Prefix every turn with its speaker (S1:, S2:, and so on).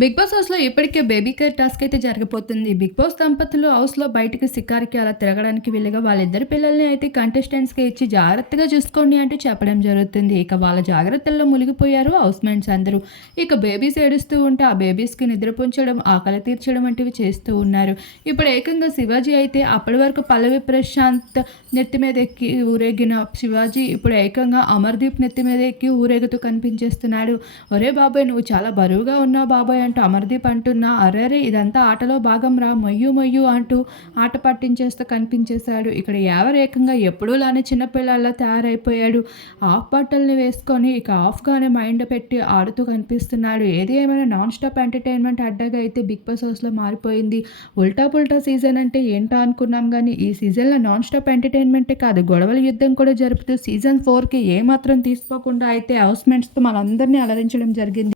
S1: Big boss హౌస్లో ఇప్పటికే baby care task అయితే జరగబోతుంది. బిగ్ బాస్ దంపతులు హౌస్లో బయటకు సికారికి అలా తిరగడానికి వెళ్ళగా వాళ్ళిద్దరు పిల్లల్ని అయితే కంటెస్టెంట్స్కి ఇచ్చి జాగ్రత్తగా చూసుకోండి అంటూ చెప్పడం జరుగుతుంది. ఇక వాళ్ళ జాగ్రత్తల్లో మునిగిపోయారు హౌస్ మేట్స్ అందరూ. ఇక బేబీస్ ఏడుస్తూ ఉంటే ఆ బేబీస్కి నిద్రపుంచడం ఆకలి తీర్చడం వంటివి చేస్తూ ఉన్నారు. ఇప్పుడు ఏకంగా శివాజీ అయితే అప్పటి వరకు పల్లవి ప్రశాంత్ నెత్తి మీద ఎక్కి ఊరేగిన శివాజీ ఇప్పుడు ఏకంగా అమర్దీప్ నెత్తి మీద ఎక్కి ఊరేగుతూ కనిపించేస్తున్నాడు. ఒరే బాబాయ్ నువ్వు చాలా బరువుగా ఉన్నావు బాబాయ్ అంటూ అమర్దీప్ అంటున్నా అరేరే ఇదంతా ఆటలో భాగం రా మొయ్యు మొయ్యు అంటూ ఆట పట్టించేస్తూ కనిపించేశాడు. ఇక్కడ ఎవరు ఏకంగా ఎప్పుడూ లానే చిన్నపిల్లల్లా తయారైపోయాడు. ఆఫ్ బట్టల్ని వేసుకొని ఇక ఆఫ్గానే మైండ్ పెట్టి ఆడుతూ కనిపిస్తున్నాడు. ఏది ఏమైనా నాన్ స్టాప్ ఎంటర్టైన్మెంట్ అడ్డగా అయితే బిగ్ బాస్ హౌస్లో మారిపోయింది. ఉల్టా పుల్టా సీజన్ అంటే ఏంటో అనుకున్నాం కానీ ఈ సీజన్లో నాన్ స్టాప్ ఎంటర్టైన్మెంటే కాదు. గొడవల యుద్ధం కూడా జరుపుతూ సీజన్ ఫోర్కి ఏమాత్రం తీసుకోకుండా అయితే హౌస్మెంట్స్తో మనందరినీ అలరించడం జరిగింది.